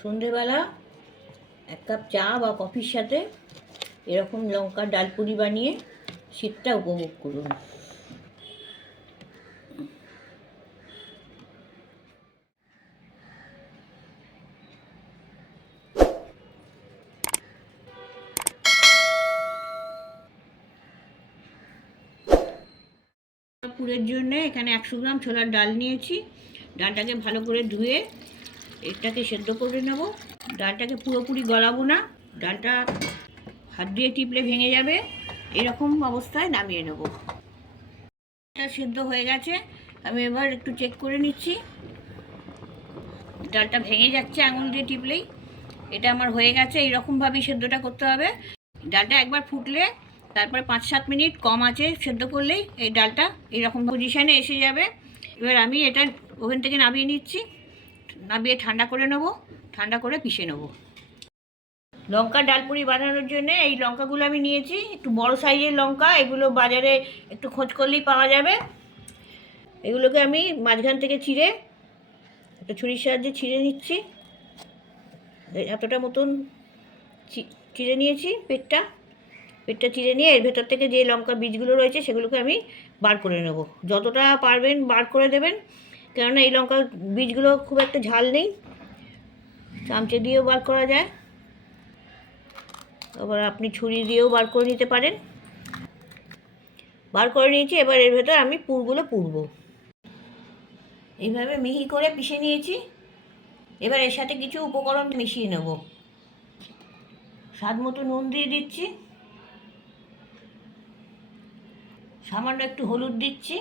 সন্ধেবেলা এক কাপ চা বা কফির সাথে এরকম লঙ্কার ডালপুরি বানিয়ে শীতটা উপভোগ করুন। পুরের জন্য এখানে 100 গ্রাম ছোলার ডাল নিয়েছি। ডালটাকে ভালো করে ধুয়ে এটাকে সেদ্ধ করে নেব। ডালটাকে পুরোপুরি গলাবো না, ডালটা হাত দিয়ে টিপলে ভেঙে যাবে, এরকম অবস্থায় নামিয়ে নেব। ডালটা সেদ্ধ হয়ে গেছে, আমি এবার একটু চেক করে নিচ্ছি। ডালটা ভেঙে যাচ্ছে আঙুল দিয়ে টিপলেই, এটা আমার হয়ে গেছে। এইরকমভাবেই সেদ্ধটা করতে হবে। ডালটা একবার ফুটলে তারপরে 5-7 মিনিট কম আঁচে সেদ্ধ করলেই এই ডালটা এইরকম পজিশানে এসে যাবে। এবার আমি এটা ওভেন থেকে নামিয়ে নিচ্ছি, নামিয়ে ঠান্ডা করে নেব, ঠান্ডা করে পিষে নেব। লঙ্কা ডালপুরি বানানোর জন্য এই লঙ্কাগুলো আমি নিয়েছি, একটু বড় সাইজের লঙ্কা। এগুলো বাজারে একটু খোঁজ করলেই পাওয়া যাবে। এগুলোকে আমি মাঝখান থেকে চিড়ে একটা ছুরির সাহায্যে ছিঁড়ে নিচ্ছি। এতটা মতন চিড়ে নিয়েছি। পেটটা চিড়ে নিয়ে এর ভেতর থেকে যে লঙ্কা বীজগুলো রয়েছে সেগুলোকে আমি বার করে নেব। যতটা পারবেন বার করে দেবেন, কেননা এই লঙ্কা বীজগুলো খুব একটা ঝাল নেই, চামচে দিয়েও বার করা যায়, আবার আপনি ছুরি দিয়েও বার করে নিতে পারেন। বার করে নিয়েছি। এবার এর ভেতর আমি পুরগুলো পুরব। এইভাবে মিহি করে পিষে নিয়েছি। এবার এর সাথে কিছু উপকরণ মিশিয়ে নেব। স্বাদ মতো নুন দিয়ে দিচ্ছি, সামান্য একটু হলুদ দিচ্ছি,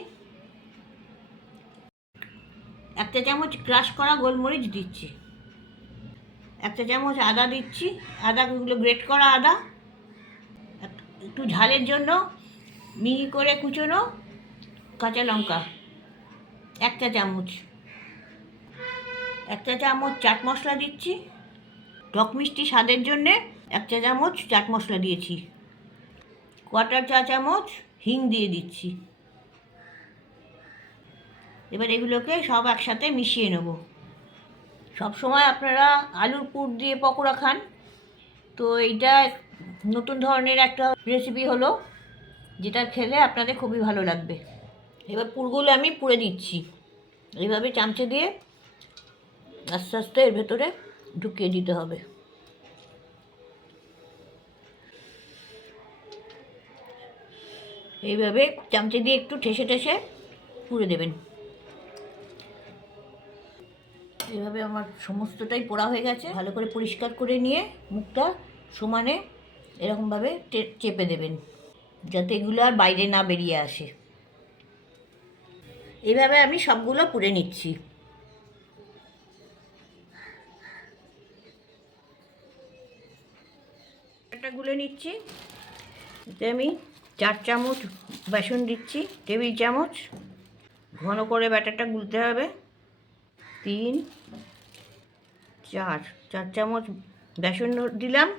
1 চা চামচ ক্রাশ করা গোলমরিচ দিচ্ছি, 1 চা চামচ আদা দিচ্ছি, আদাগুলো গ্রেট করা আদা, একটু ঝালের জন্য মিহি করে কুচোনো কাঁচা লঙ্কা 1 চা চামচ, 1 চা চামচ চাট মশলা দিচ্ছি, টক মিষ্টি স্বাদের জন্যে 1 চা চামচ চাট মশলা দিয়েছি, 1/4 চা চামচ হিং দিয়ে দিচ্ছি। এবার এগুলোকে সব একসাথে মিশিয়ে নেব। সবসময় আপনারা আলুর পুর দিয়ে পকোড়া খান, তো এইটা নতুন ধরনের একটা রেসিপি হলো, যেটা খেলে আপনাদের খুবই ভালো লাগবে। এবার পুরগুলো আমি পুড়ে দিচ্ছি। এইভাবে চামচে দিয়ে আস্তে আস্তে এর ভেতরে ঢুকিয়ে দিতে হবে। এইভাবে চামচে দিয়ে একটু ঠেসে ঠেসে পুড়ে দেবেন। এইভাবে আমার সমস্তটাই পোড়া হয়ে গেছে। ভালো করে পরিষ্কার করে নিয়ে মুখটা সমানে এরকমভাবে চেপে দেবেন, যাতে এগুলো আর বাইরে না বেরিয়ে আসে। এইভাবে আমি সবগুলো পুড়ে নিচ্ছি। এটা গুলে নিচ্ছি। এতে আমি 4 চামচ বেসন দিচ্ছি, টেবিল চামচ। ঘন করে ব্যাটারটা গুলতে হবে। 3, 4 চামচ বেসন দিলাম,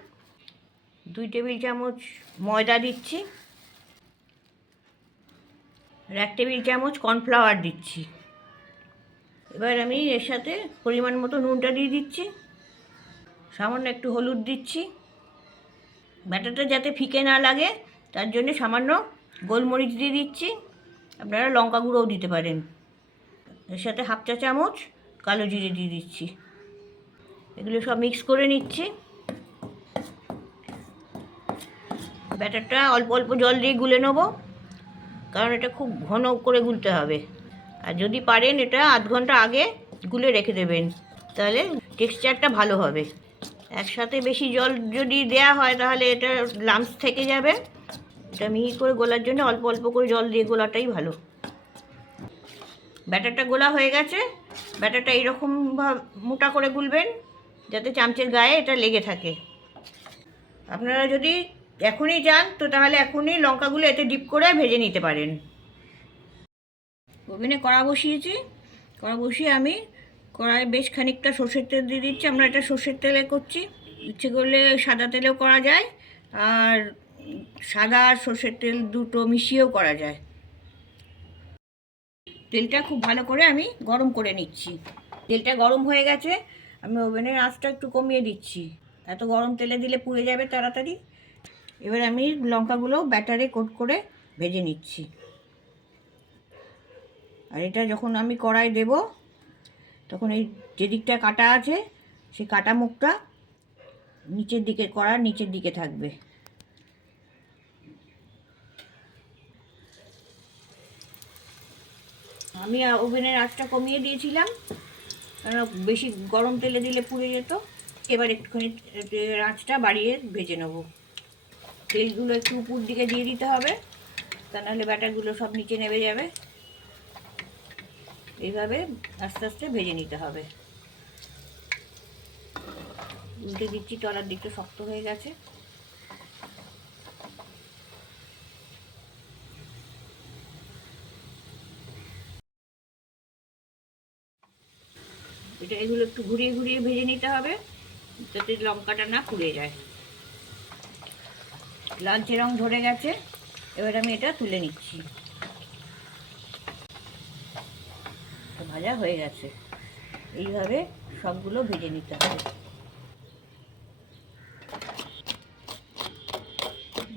2 টেবিল চামচ ময়দা দিচ্ছি, আর 1 টেবিল চামচ কর্নফ্লাওয়ার দিচ্ছি। এবার আমি এর সাথে পরিমাণ মতো নুনটা দিয়ে দিচ্ছি, সামান্য একটু হলুদ দিচ্ছি। ব্যাটারটা যাতে ফিকে না লাগে তার জন্য সামান্য গোলমরিচ দিয়ে দিচ্ছি, আপনারা লঙ্কা গুঁড়োও দিতে পারেন। এর সাথে 1/2 চা চামচ কালো জিরে দিয়ে দিচ্ছি। এগুলো সব মিক্স করে নিচ্ছি। ব্যাটারটা অল্প অল্প জল দিয়ে গুলে নেব, কারণ এটা খুব ঘন করে গুলতে হবে। আর যদি পারেন এটা আধ ঘন্টা আগে গুলে রেখে দেবেন, তাহলে টেক্সচারটা ভালো হবে। একসাথে বেশি জল যদি দেয়া হয় তাহলে এটা লাম্পস থেকে যাবে। এটা মিহি করে গোলার জন্য অল্প অল্প করে জল দিয়ে গোলাটাই ভালো। ব্যাটারটা গোলা হয়ে গেছে। ব্যাটারটা এইরকম মোটা করে গুলবেন যাতে চামচের গায়ে এটা লেগে থাকে। আপনারা যদি এখনই চান তো তাহলে এখনই লঙ্কাগুলো এতে ডিপ করে ভেজে নিতে পারেন। ওভেনে কড়া বসিয়েছি। কড়া বসিয়ে আমি কড়াইয়ে বেশ খানিকটা সর্ষের তেল দিয়ে দিচ্ছি। আমরা এটা সর্ষের তেলে করছি, ইচ্ছে করলে সাদা তেলেও করা যায়, আর সাদা আর সর্ষের তেল দুটো মিশিয়েও করা যায়। তেলটা খুব ভালো করে আমি গরম করে নিচ্ছি। তেলটা গরম হয়ে গেছে, আমি ওভেনের আঁচটা একটু কমিয়ে দিচ্ছি, এত গরম তেলে দিলে পুড়ে যাবে তাড়াতাড়ি। এবার আমি লঙ্কাগুলো ব্যাটারে কোট করে ভেজে নিচ্ছি। আর এটা যখন আমি কড়াই দেব তখন এই যে দিকটা কাটা আছে সেই কাটা মুখটা নিচের দিকে, কড়ার নিচের দিকে থাকবে। আমি ওভেনের আঁচটা কমিয়ে দিয়েছিলাম কারণ বেশি গরম তেলে দিলে পুড়ে যেত। এবার একটুখানি আঁচটা বাড়িয়ে ভেজে নেব। তেলগুলো একটু উপর দিকে দিয়ে দিতে হবে, তা নাহলে ব্যাটারগুলো সব নিচে নেমে যাবে। এইভাবে আস্তে আস্তে ভেজে নিতে হবে। উল্টে দিচ্ছি, তলার দিকটা শক্ত হয়ে গেছে। এগুলো একটু ঘুরিয়ে ঘুরিয়ে ভেজে নিতে হবে যাতে লঙ্কাটা না পুড়ে যায়। লালচে রং ধরে গেছে, এবার আমি এটা তুলে নিচ্ছি। ভাজা হয়ে গেছে, এইভাবে সবগুলো ভেজে নিতে হবে।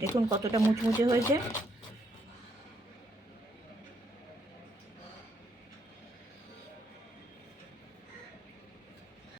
দেখুন কতটা মুচমুচে হয়েছে।